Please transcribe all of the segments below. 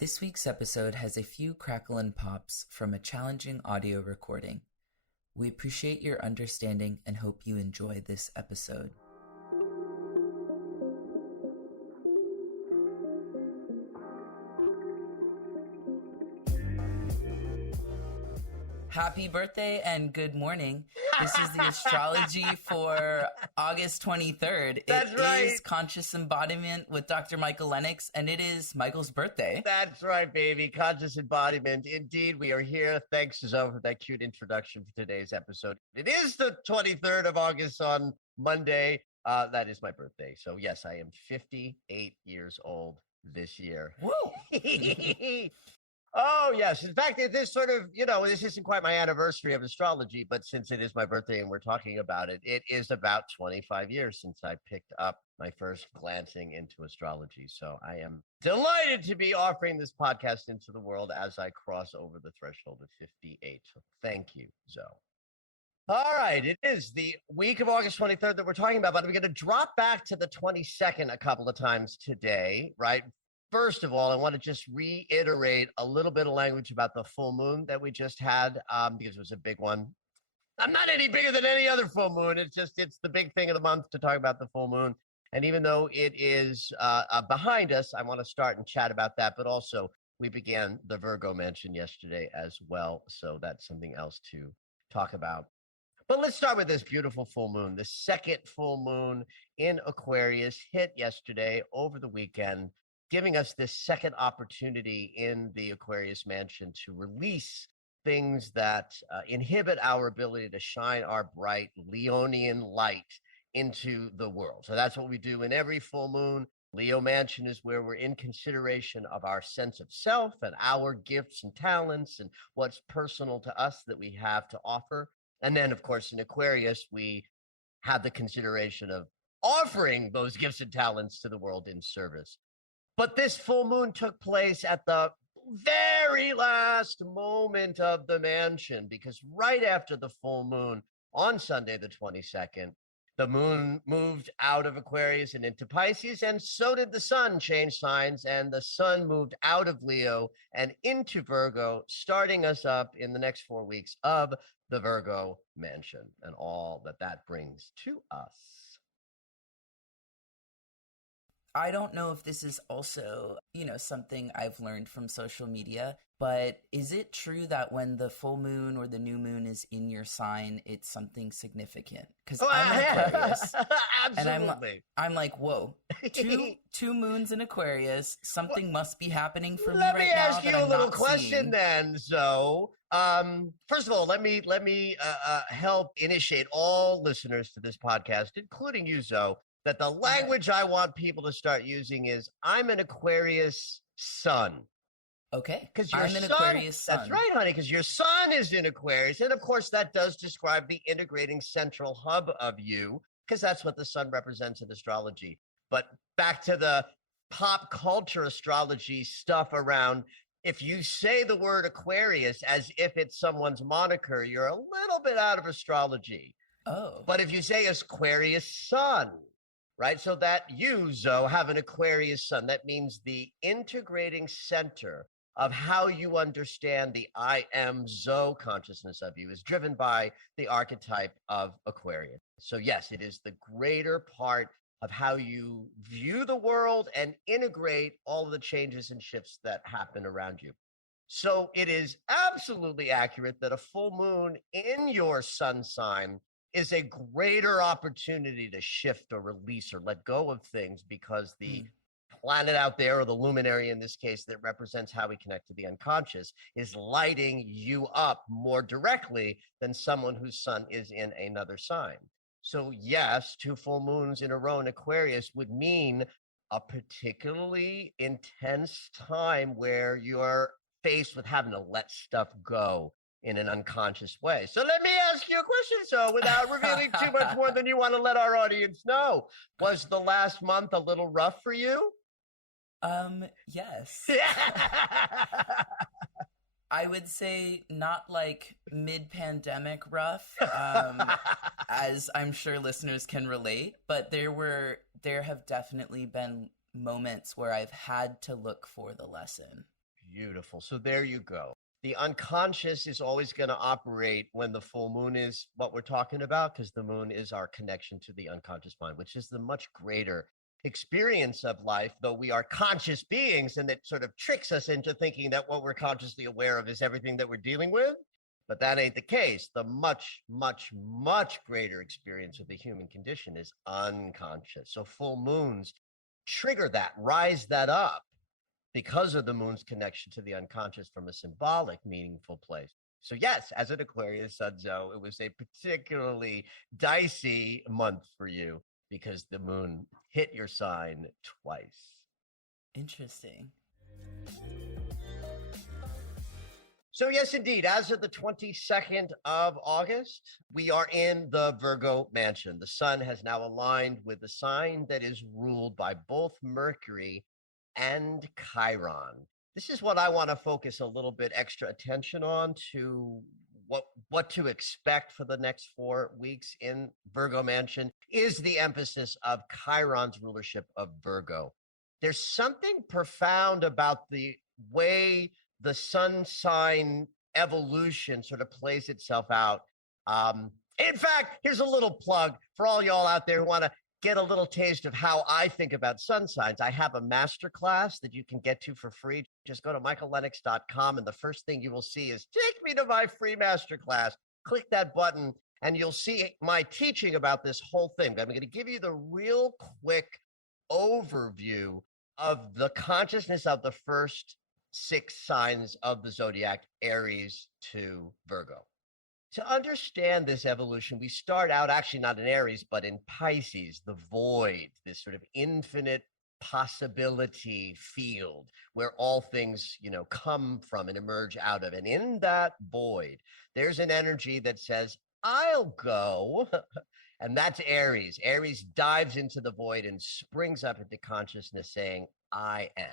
This week's episode has a few crackle and pops from a challenging audio recording. We appreciate your understanding and hope you enjoy this episode. Happy birthday and good morning. This is the astrology for August 23rd. That's right. It is Conscious Embodiment with Dr. Michael Lennox, and it is Michael's birthday. That's right, baby. Conscious embodiment. Indeed, we are here. Thanks, Zoe, for that cute introduction for today's episode. It is the 23rd of August on Monday. That is my birthday. So, yes, I am 58 years old this year. Woo! Oh, yes. In fact, it is sort of, this isn't quite my anniversary of astrology, but since it is my birthday and we're talking about it, it is about 25 years since I picked up my first glancing into astrology. So I am delighted to be offering this podcast into the world as I cross over the threshold of 58. So thank you, Zoe. All right, it is the week of August 23rd that we're talking about, but we're going to drop back to the 22nd a couple of times today, right? First of all, I want to just reiterate a little bit of language about the full moon that we just had, because it was a big one. I'm not any bigger than any other full moon. It's the big thing of the month to talk about the full moon. And even though it is behind us, I want to start and chat about that. But also, we began the Virgo mention yesterday as well. So that's something else to talk about. But let's start with this beautiful full moon. The second full moon in Aquarius hit yesterday over the weekend, giving us this second opportunity in the Aquarius mansion to release things that inhibit our ability to shine our bright Leonian light into the world. So that's what we do in every full moon. Leo mansion is where we're in consideration of our sense of self and our gifts and talents and what's personal to us that we have to offer. And then, of course, in Aquarius, we have the consideration of offering those gifts and talents to the world in service. But this full moon took place at the very last moment of the mansion, because right after the full moon on Sunday, the 22nd, the moon moved out of Aquarius and into Pisces, and so did the sun change signs, and the sun moved out of Leo and into Virgo, starting us up in the next 4 weeks of the Virgo mansion and all that that brings to us. I don't know if this is also, something I've learned from social media, but is it true that when the full moon or the new moon is in your sign, it's something significant? Because I'm an Aquarius. Absolutely. And I'm like, whoa, two moons in Aquarius, something must be happening for me right now. Let me ask you a little question then, Zoe. First of all, let me help initiate all listeners to this podcast, including you, Zoe, that the language I want people to start using is, I'm an Aquarius sun. Okay. Because I'm an Aquarius sun. That's right, honey, because your sun is in Aquarius. And of course, that does describe the integrating central hub of you, because that's what the sun represents in astrology. But back to the pop culture astrology stuff around, if you say the word Aquarius as if it's someone's moniker, you're a little bit out of astrology. Oh. But if you say Aquarius sun, right? So that you, Zoe, have an Aquarius sun. That means the integrating center of how you understand the I am Zoe consciousness of you is driven by the archetype of Aquarius. So yes, it is the greater part of how you view the world and integrate all of the changes and shifts that happen around you. So it is absolutely accurate that a full moon in your sun sign is a greater opportunity to shift or release or let go of things, because the planet out there, or the luminary in this case, that represents how we connect to the unconscious, is lighting you up more directly than someone whose sun is in another sign. So yes, 2 full moons in a row in Aquarius would mean a particularly intense time where you're faced with having to let stuff go in an unconscious way. So let me ask you a question, so without revealing too much more than you want to let our audience know. Was the last month a little rough for you? Yes. I would say not like mid-pandemic rough, as I'm sure listeners can relate, but there have definitely been moments where I've had to look for the lesson. Beautiful. So there you go. The unconscious is always going to operate when the full moon is what we're talking about, because the moon is our connection to the unconscious mind, which is the much greater experience of life, though we are conscious beings, and that sort of tricks us into thinking that what we're consciously aware of is everything that we're dealing with. But that ain't the case. The much, much, much greater experience of the human condition is unconscious. So full moons trigger that, rise that up, because of the moon's connection to the unconscious from a symbolic, meaningful place. So yes, as an Aquarius, Sudzo, it was a particularly dicey month for you because the moon hit your sign twice. Interesting. So yes, indeed, as of the 22nd of August, we are in the Virgo mansion. The sun has now aligned with the sign that is ruled by both Mercury and Chiron. This is what I want to focus a little bit extra attention on, to what to expect for the next 4 weeks in Virgo mansion is the emphasis of Chiron's rulership of Virgo. There's something profound about the way the sun sign evolution sort of plays itself out. In fact, here's a little plug for all y'all out there who want to get a little taste of how I think about sun signs. I have a masterclass that you can get to for free. Just go to michaellennox.com, and the first thing you will see is take me to my free masterclass. Click that button, and you'll see my teaching about this whole thing. I'm going to give you the real quick overview of the consciousness of the first 6 signs of the zodiac, Aries to Virgo. To understand this evolution, we start out actually not in Aries, but in Pisces, the void, this sort of infinite possibility field where all things, come from and emerge out of. And in that void, there's an energy that says, I'll go. And that's Aries. Aries dives into the void and springs up into consciousness saying, I am.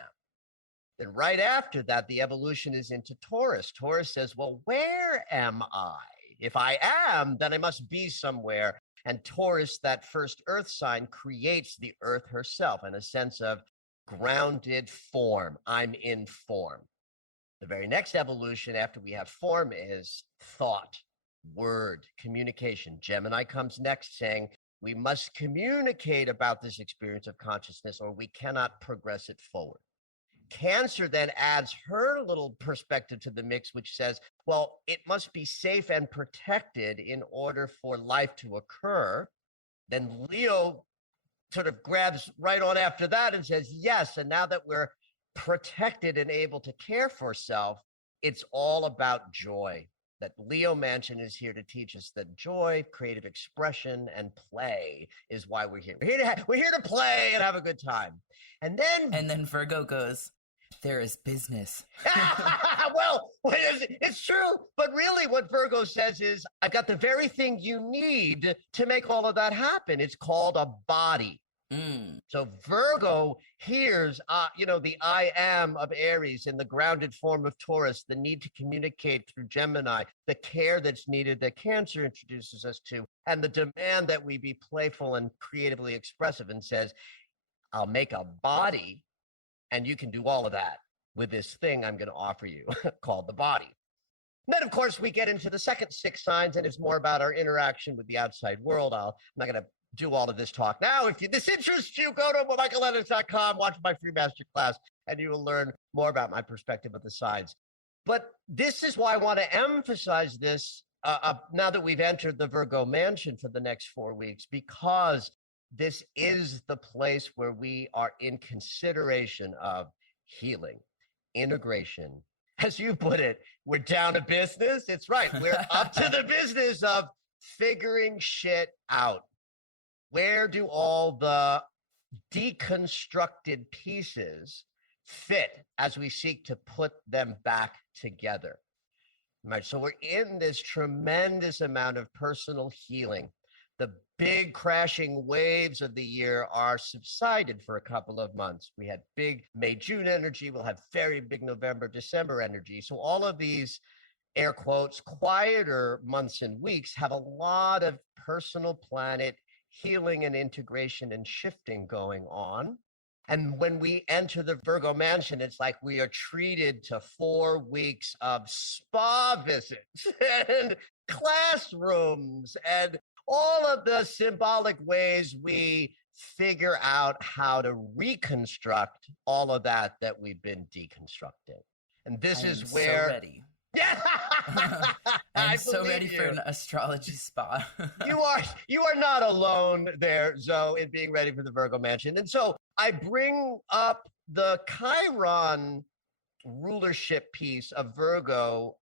Then right after that, the evolution is into Taurus. Taurus says, well, where am I? If I am, then I must be somewhere. And Taurus, that first earth sign, creates the earth herself in a sense of grounded form. I'm in form. The very next evolution after we have form is thought, word, communication. Gemini comes next saying, we must communicate about this experience of consciousness or we cannot progress it forward. Cancer then adds her little perspective to the mix, which says, well, it must be safe and protected in order for life to occur. Then Leo sort of grabs right on after that and says, yes, and now that we're protected and able to care for self, it's all about joy. That Leo mansion is here to teach us that joy, creative expression, and play is why we're here. We're here to play and have a good time. And then Virgo goes, there is business. Well, it's true. But really what Virgo says is, I've got the very thing you need to make all of that happen. It's called a body. So Virgo hears, the I am of Aries in the grounded form of Taurus, the need to communicate through Gemini, the care that's needed that Cancer introduces us to, and the demand that we be playful and creatively expressive, and says, I'll make a body and you can do all of that with this thing I'm going to offer you called the body. And then, of course, we get into the second 6 signs, and it's more about our interaction with the outside world. I'm not going to do all of this talk now. If this interests you, go to michaellennox.com, watch my free masterclass, and you will learn more about my perspective of the signs. But this is why I want to emphasize this now that we've entered the Virgo mansion for the next 4 weeks, because this is the place where we are in consideration of healing, integration. As you put it, we're down to business. It's right. We're up to the business of figuring shit out. Where do all the deconstructed pieces fit as we seek to put them back together? Right. So we're in this tremendous amount of personal healing. The big crashing waves of the year are subsided for a couple of months. We had big May, June energy. We'll have very big November, December energy. So all of these, air quotes, quieter months and weeks have a lot of personal planet healing and integration and shifting going on. And when we enter the Virgo mansion, it's like we are treated to 4 weeks of spa visits and classrooms and all of the symbolic ways we figure out how to reconstruct all of that we've been deconstructing. And this I is am so where ready. yeah, I'm I so ready believe for you. an astrology spa. You are not alone there, Zoe, in being ready for the Virgo mansion. And so I bring up the Chiron rulership piece of Virgo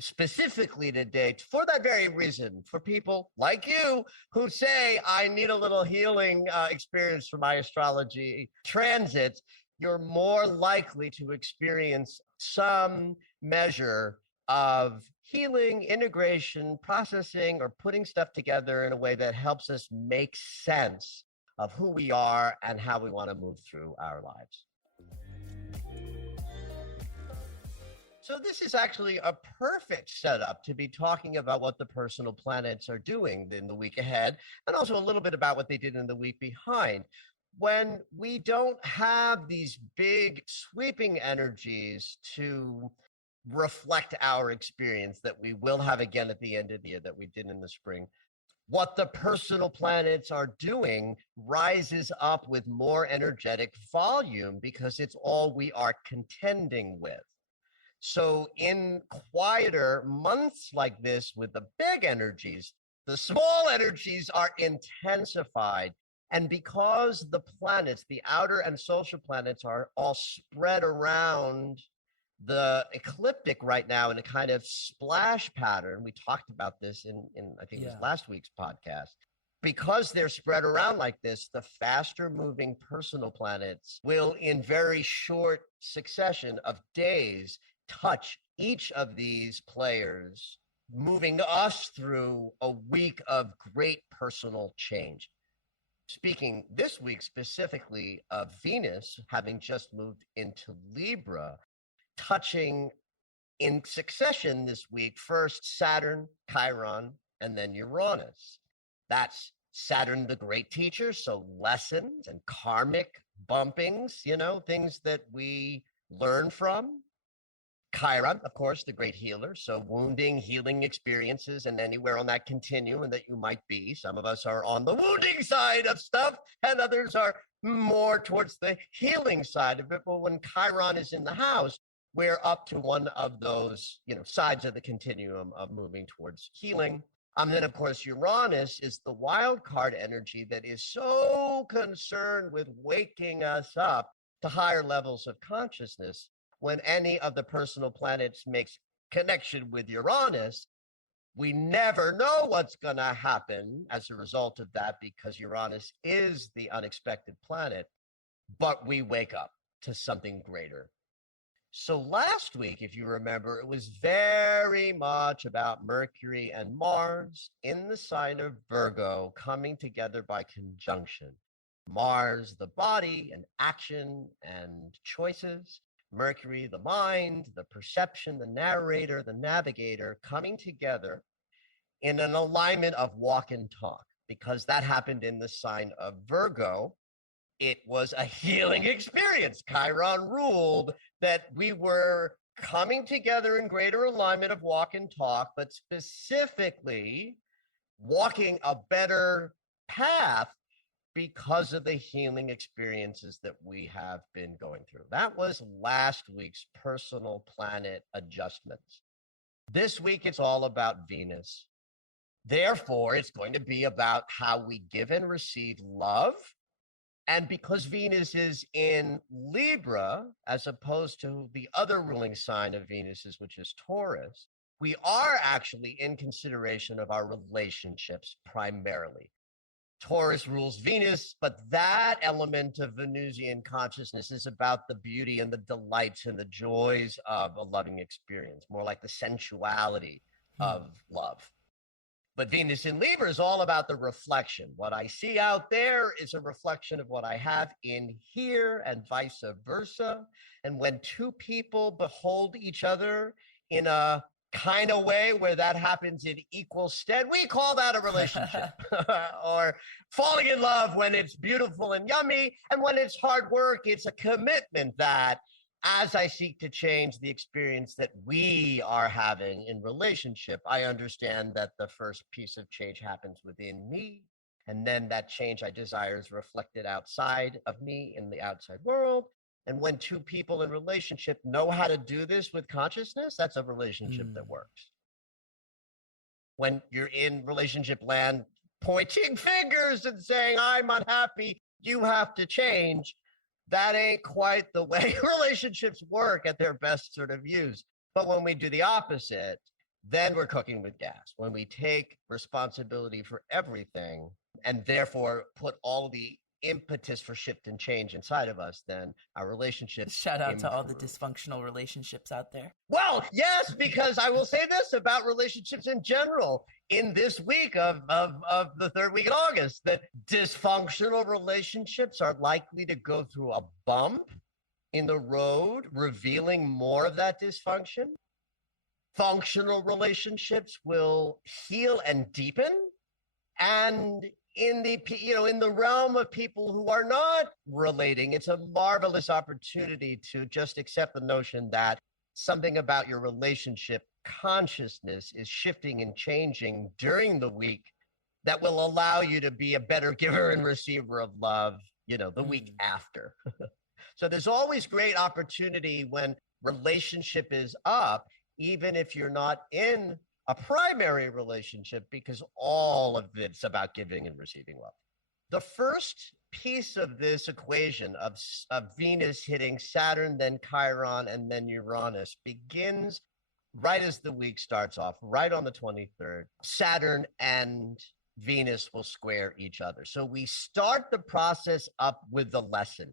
specifically today for that very reason, for people like you who say, I need a little healing experience for my astrology transits. You're more likely to experience some measure of healing, integration, processing, or putting stuff together in a way that helps us make sense of who we are and how we want to move through our lives. So this is actually a perfect setup to be talking about what the personal planets are doing in the week ahead, and also a little bit about what they did in the week behind. When we don't have these big sweeping energies to reflect our experience that we will have again at the end of the year that we did in the spring, what the personal planets are doing rises up with more energetic volume because it's all we are contending with. So in quieter months like this with the big energies, the small energies are intensified. And because the planets, the outer and social planets, are all spread around the ecliptic right now in a kind of splash pattern, we talked about this in I think it was last week's podcast. Because they're spread around like this, the faster moving personal planets will, in very short succession of days, touch each of these players, moving us through a week of great personal change. Speaking this week specifically of Venus having just moved into Libra, touching in succession this week, first Saturn, Chiron, and then Uranus. That's Saturn, the great teacher, so lessons and karmic bumpings, things that we learn from. Chiron, of course, the great healer. So wounding, healing experiences, and anywhere on that continuum that you might be. Some of us are on the wounding side of stuff, and others are more towards the healing side of it. But when Chiron is in the house, we're up to one of those, sides of the continuum of moving towards healing. Then, of course, Uranus is the wild card energy that is so concerned with waking us up to higher levels of consciousness. When any of the personal planets makes connection with Uranus, we never know what's going to happen as a result of that because Uranus is the unexpected planet, but we wake up to something greater. So last week, if you remember, it was very much about Mercury and Mars in the sign of Virgo coming together by conjunction. Mars, the body and action and choices. Mercury, the mind, the perception, the narrator, the navigator, coming together in an alignment of walk and talk, because that happened in the sign of Virgo. It was a healing experience. Chiron ruled that we were coming together in greater alignment of walk and talk, but specifically walking a better path because of the healing experiences that we have been going through. That was last week's personal planet adjustments. This week, it's all about Venus. Therefore, it's going to be about how we give and receive love. And because Venus is in Libra, as opposed to the other ruling sign of Venus's, which is Taurus, we are actually in consideration of our relationships primarily. Taurus rules Venus, but that element of Venusian consciousness is about the beauty and the delights and the joys of a loving experience, more like the sensuality of love. But Venus in Libra is all about the reflection. What I see out there is a reflection of what I have in here and vice versa. And when two people behold each other in a kind of way where that happens in equal stead, we call that a relationship. Or falling in love when it's beautiful and yummy, and when it's hard work, it's a commitment that as I seek to change the experience that we are having in relationship, I understand that the first piece of change happens within me. And then that change I desire is reflected outside of me in the outside world. And when two people in relationship know how to do this with consciousness, that's a relationship that works. When you're in relationship land, pointing fingers and saying, I'm unhappy, you have to change, that ain't quite the way relationships work at their best sort of views. But when we do the opposite, then we're cooking with gas. When we take responsibility for everything and therefore put all the impetus for shift and change inside of us, then our relationships Shout out to all the improve. dysfunctional relationships out there. Well, yes, because I will say this about relationships in general. In this week of the third week in August, that dysfunctional relationships are likely to go through a bump in the road, revealing more of that dysfunction. Functional relationships will heal and deepen. And in the realm of people who are not relating, it's a marvelous opportunity to just accept the notion that something about your relationship consciousness is shifting and changing during the week that will allow you to be a better giver and receiver of love, the week after. So there's always great opportunity when relationship is up, even if you're not in a primary relationship, because all of it's about giving and receiving love. The first piece of this equation of Venus hitting Saturn, then Chiron, and then Uranus begins right as the week starts off, right on the 23rd. Saturn and Venus will square each other. So we start the process up with the lesson.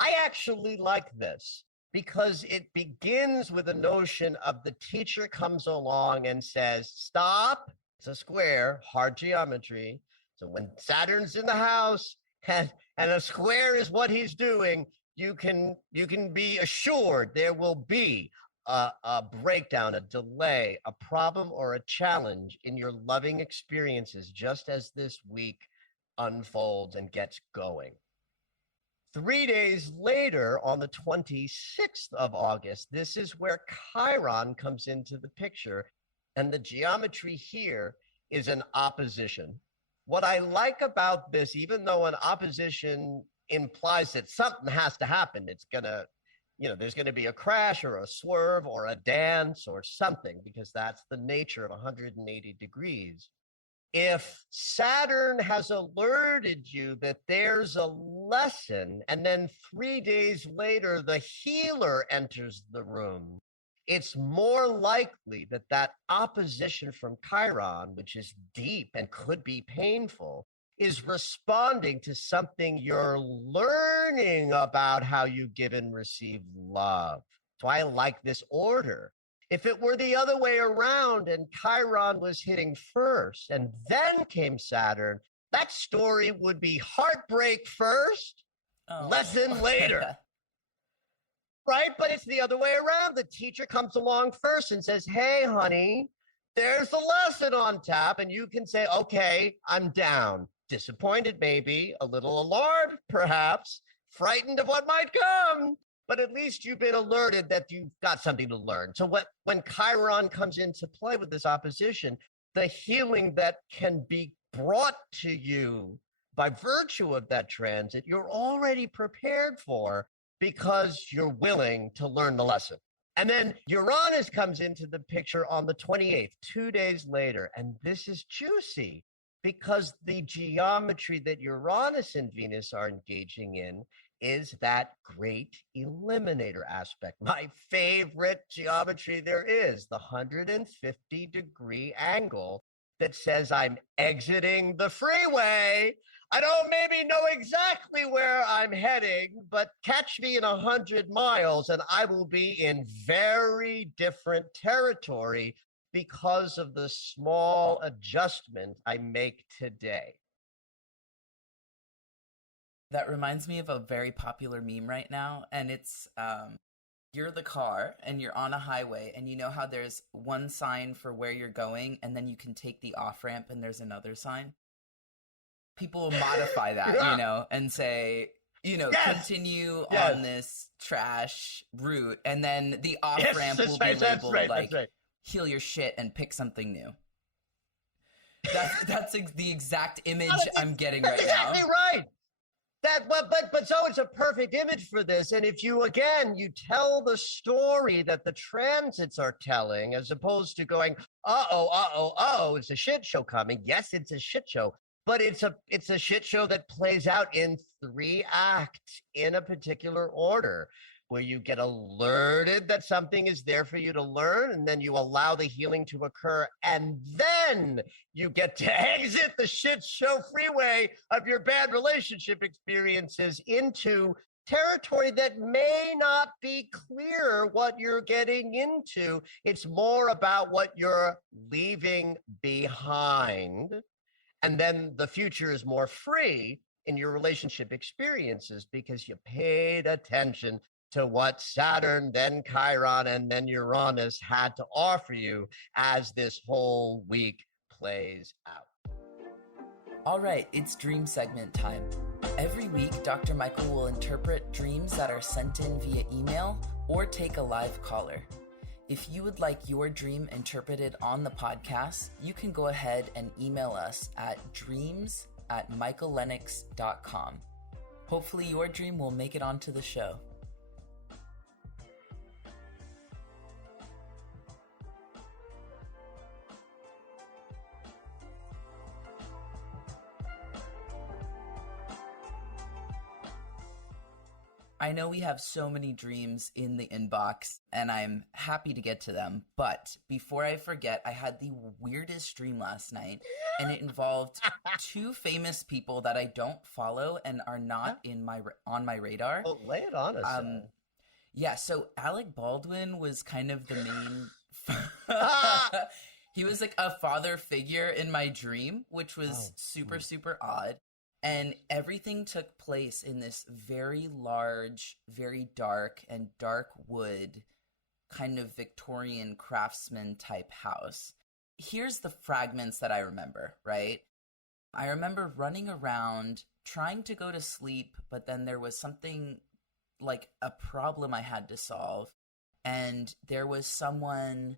I actually like this, because it begins with a notion of the teacher comes along and says, stop, it's a square, hard geometry. So when Saturn's in the house and a square is what he's doing, you can be assured there will be a breakdown, a delay, a problem, or a challenge in your loving experiences just as this week unfolds and gets going. 3 days later, on the 26th of August, this is where Chiron comes into the picture. And the geometry here is an opposition. What I like about this, even though an opposition implies that something has to happen, it's going to, there's going to be a crash or a swerve or a dance or something, because that's the nature of 180 degrees. If Saturn has alerted you that there's a lesson, and then 3 days later, the healer enters the room, it's more likely that that opposition from Chiron, which is deep and could be painful, is responding to something you're learning about how you give and receive love. So I like this order. If it were the other way around and Chiron was hitting first and then came Saturn, that story would be heartbreak first, lesson later. Right? But it's the other way around. The teacher comes along first and says, hey, honey, there's the lesson on tap. And you can say, okay, I'm down. Disappointed, maybe, a little alarmed, perhaps, frightened of what might come. But at least you've been alerted that you've got something to learn. So when Chiron comes into play with this opposition, the healing that can be brought to you by virtue of that transit, you're already prepared for, because you're willing to learn the lesson. And then Uranus comes into the picture on the 28th, 2 days later. And this is juicy, because the geometry that Uranus and Venus are engaging in is that great eliminator aspect. My favorite geometry there is, the 150-degree angle that says I'm exiting the freeway. I don't maybe know exactly where I'm heading, but catch me in 100 miles and I will be in very different territory because of the small adjustment I make today. That reminds me of a very popular meme right now, and it's You're the car and you're on a highway, and you know how there's one sign for where you're going, and then you can take the off ramp and there's another sign? People will modify that, and say, continue on this trash route, and then the off ramp will be labeled heal your shit and pick something new. That's the exact image I'm getting right now. Exactly right. But so it's a perfect image for this. And if you tell the story that the transits are telling, as opposed to going, it's a shit show coming. Yes, it's a shit show, but it's a shit show that plays out in 3 acts in a particular order, where you get alerted that something is there for you to learn, and then you allow the healing to occur, and then you get to exit the shit show freeway of your bad relationship experiences into territory that may not be clear what you're getting into. It's more about what you're leaving behind, and then the future is more free in your relationship experiences because you paid attention to what Saturn, then Chiron, and then Uranus had to offer you as this whole week plays out. All right, it's dream segment time. Every week, Dr. Michael will interpret dreams that are sent in via email or take a live caller. If you would like your dream interpreted on the podcast, you can go ahead and email us at dreams@michaellennox.com. Hopefully your dream will make it onto the show. I know we have so many dreams in the inbox, and I'm happy to get to them. But before I forget, I had the weirdest dream last night, and it involved 2 famous people that I don't follow and are not on my radar. Oh, lay it on us. Yeah, so Alec Baldwin was kind of the main... He was like a father figure in my dream, which was super odd. And everything took place in this very large, very dark wood, kind of Victorian craftsman type house. Here's the fragments that I remember, right? I remember running around, trying to go to sleep, but then there was something like a problem I had to solve. And there was someone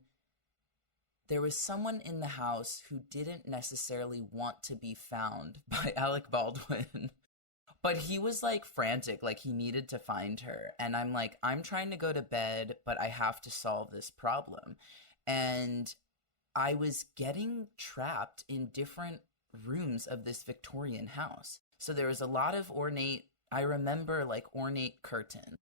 in the house who didn't necessarily want to be found by Alec Baldwin, but he was like frantic, like he needed to find her. And I'm like, I'm trying to go to bed, but I have to solve this problem. And I was getting trapped in different rooms of this Victorian house. So there was a lot of ornate curtains,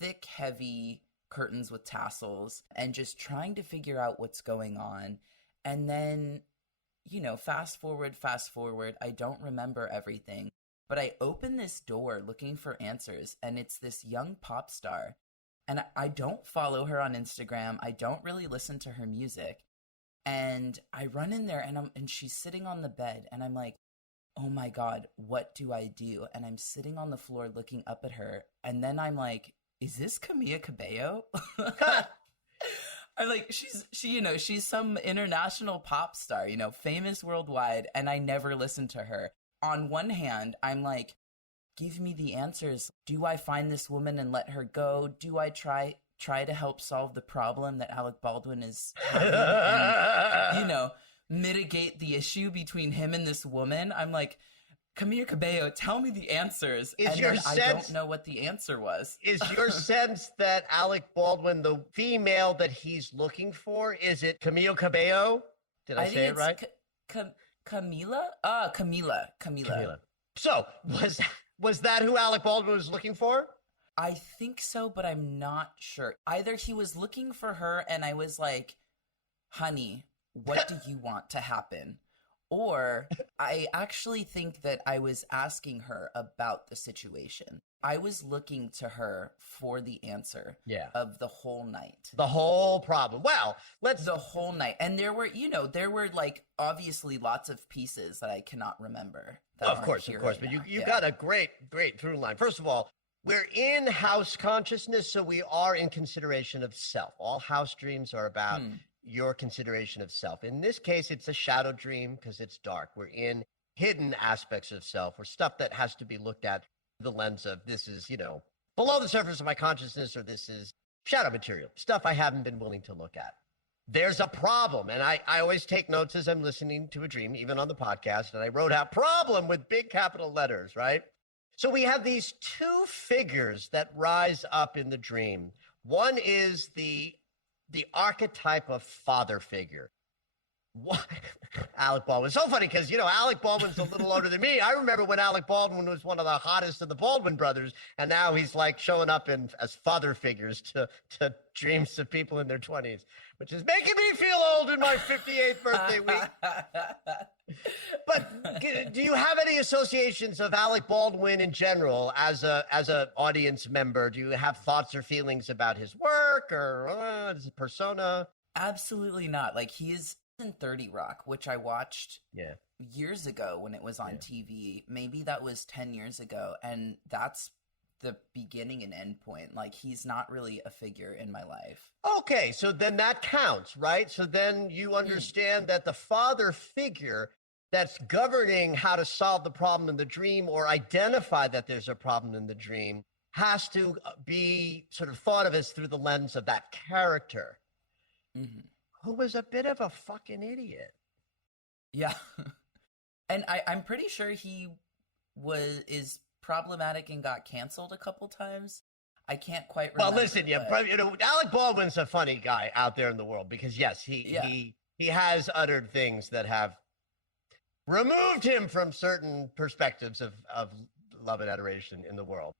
thick, heavy curtains with tassels, and just trying to figure out what's going on. And then, fast forward, I don't remember everything, but I open this door looking for answers, and it's this young pop star. And I don't follow her on Instagram. I don't really listen to her music. And I run in there, and she's sitting on the bed, and I'm like, oh my God, what do I do? And I'm sitting on the floor looking up at her, and then I'm like, is this Camila Cabello? I'm like, she's some international pop star, famous worldwide, and I never listened to her. On one hand, I'm like, give me the answers. Do I find this woman and let her go? Do I try to help solve the problem that Alec Baldwin is having and, mitigate the issue between him and this woman? I'm like, Camila Cabello, tell me the answers. I don't know what the answer was. Is your sense that Alec Baldwin, the female that he's looking for, is it Camila Cabello? Did I say it right? Camila. So was that who Alec Baldwin was looking for? I think so, but I'm not sure. Either he was looking for her and I was like, honey, what do you want to happen? Or I actually think that I was asking her about the situation. I was looking to her for the answer of the whole night. The whole problem. Well, the whole night. And there were like obviously lots of pieces that I cannot remember. Of course. But you got a great through line. First of all, We're in house consciousness, so we are in consideration of self. All house dreams are about your consideration of self. In this case, it's a shadow dream because it's dark. We're in hidden aspects of self, or stuff that has to be looked at through the lens of this is, below the surface of my consciousness, or this is shadow material, stuff I haven't been willing to look at. There's a problem. And I always take notes as I'm listening to a dream, even on the podcast. And I wrote out problem with big capital letters, right? So we have these two figures that rise up in the dream. One is the archetype of father figure. What? Alec Baldwin. It's so funny because, Alec Baldwin's a little older than me. I remember when Alec Baldwin was one of the hottest of the Baldwin brothers, and now he's like showing up as father figures to dreams of people in their 20s, which is making me feel old in my 58th birthday week. But do you have any associations of Alec Baldwin in general as a audience member? Do you have thoughts or feelings about his work or his persona? Absolutely not. Like, he's in 30 Rock, which I watched years ago when it was on TV. Maybe that was 10 years ago, and that's the beginning and end point. Like, he's not really a figure in my life. Okay, so then that counts, right? So then you understand that the father figure that's governing how to solve the problem in the dream or identify that there's a problem in the dream has to be sort of thought of as through the lens of that character. Who was a bit of a fucking idiot. Yeah. And I'm pretty sure he is problematic and got canceled a couple times. I can't quite remember. Well, listen, Alec Baldwin's a funny guy out there in the world because, yes, he has uttered things that have removed him from certain perspectives of love and adoration in the world.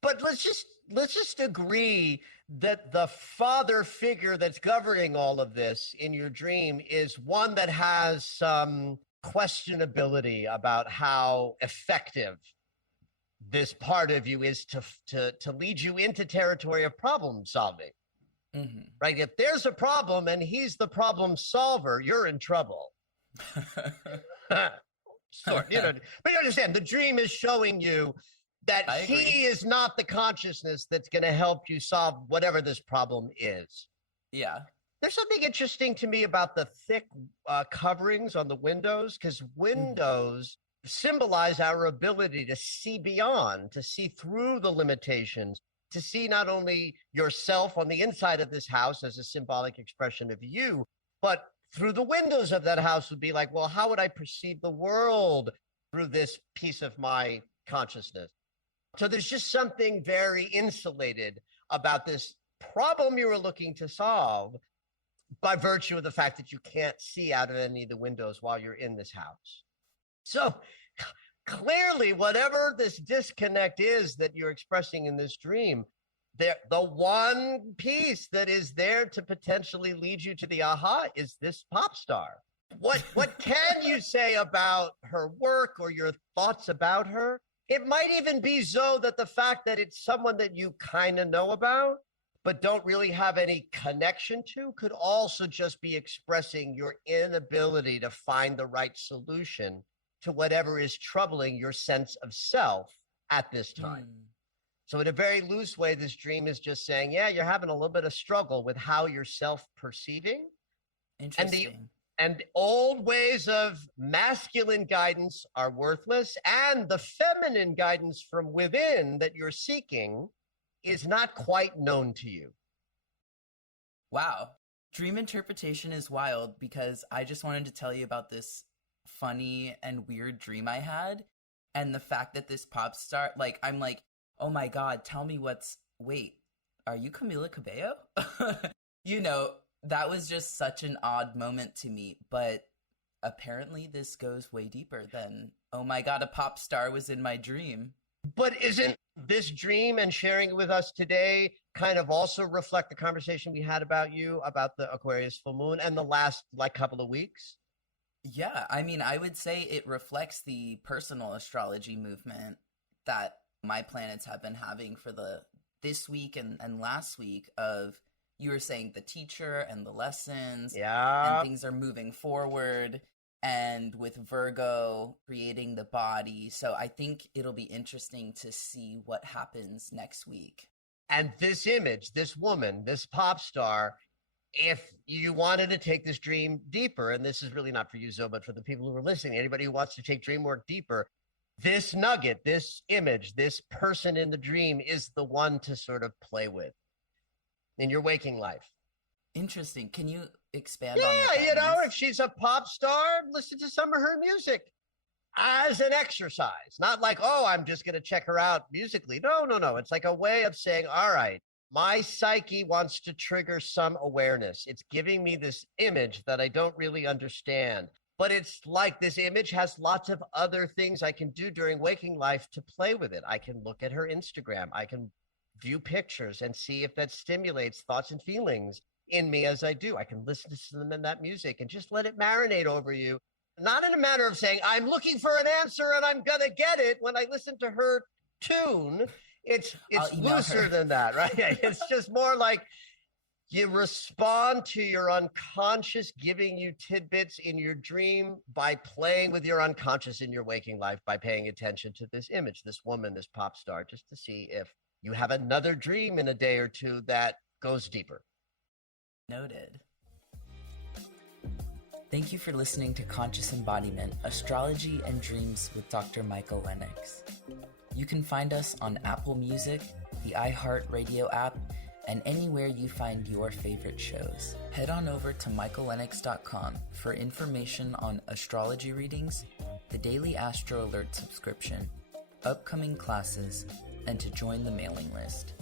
But let's just agree that the father figure that's governing all of this in your dream is one that has some questionability about how effective this part of you is to lead you into territory of problem solving. Right? If there's a problem and he's the problem solver, you're in trouble. But you understand, the dream is showing you that he is not the consciousness that's going to help you solve whatever this problem is. Yeah. There's something interesting to me about the thick coverings on the windows, because windows symbolize our ability to see beyond, to see through the limitations, to see not only yourself on the inside of this house as a symbolic expression of you, but through the windows of that house would be like, well, how would I perceive the world through this piece of my consciousness? So there's just something very insulated about this problem you were looking to solve by virtue of the fact that you can't see out of any of the windows while you're in this house. So clearly, whatever this disconnect is that you're expressing in this dream, the one piece that is there to potentially lead you to the aha is this pop star. What can you say about her work or your thoughts about her? It might even be so that the fact that it's someone that you kind of know about, but don't really have any connection to, could also just be expressing your inability to find the right solution to whatever is troubling your sense of self at this time. So in a very loose way, this dream is just saying, yeah, you're having a little bit of struggle with how you're self-perceiving. Interesting. And old ways of masculine guidance are worthless, and the feminine guidance from within that you're seeking is not quite known to you. Wow. Dream interpretation is wild, because I just wanted to tell you about this funny and weird dream I had, and the fact that this pop star, like, I'm like, oh my God, tell me wait, are you Camila Cabello? That was just such an odd moment to me, but apparently this goes way deeper than, oh my God, a pop star was in my dream. But isn't this dream and sharing it with us today kind of also reflect the conversation we had about you, about the Aquarius full moon and the last couple of weeks? Yeah, I mean, I would say it reflects the personal astrology movement that my planets have been having for this week and last week of, you were saying, the teacher and the lessons, and things are moving forward. and with Virgo creating the body. So I think it'll be interesting to see what happens next week. And this image, this woman, this pop star, if you wanted to take this dream deeper, and this is really not for you, Zoe, but for the people who are listening, anybody who wants to take dream work deeper, this nugget, this image, this person in the dream is the one to sort of play with in your waking life. Interesting. Can you expand on Yeah, that? you know, if she's a pop star, listen to some of her music as an exercise. Not like, oh, I'm just going to check her out musically. No. It's like a way of saying, all right, my psyche wants to trigger some awareness. It's giving me this image that I don't really understand. But it's like this image has lots of other things I can do during waking life to play with it. I can look at her Instagram. I can view pictures and see if that stimulates thoughts and feelings in me as I do. I can listen to some of that music and just let it marinate over you. Not in a manner of saying, I'm looking for an answer and I'm going to get it. When I listen to her tune, it's looser than that, right? It's just more like you respond to your unconscious giving you tidbits in your dream by playing with your unconscious in your waking life, by paying attention to this image, this woman, this pop star, just to see if you have another dream in a day or two that goes deeper. Noted. Thank you for listening to Conscious Embodiment, Astrology and Dreams with Dr. Michael Lennox. You can find us on Apple Music, the iHeartRadio app, and anywhere you find your favorite shows. Head on over to michaellennox.com for information on astrology readings, the Daily Astro Alert subscription, upcoming classes, and to join the mailing list.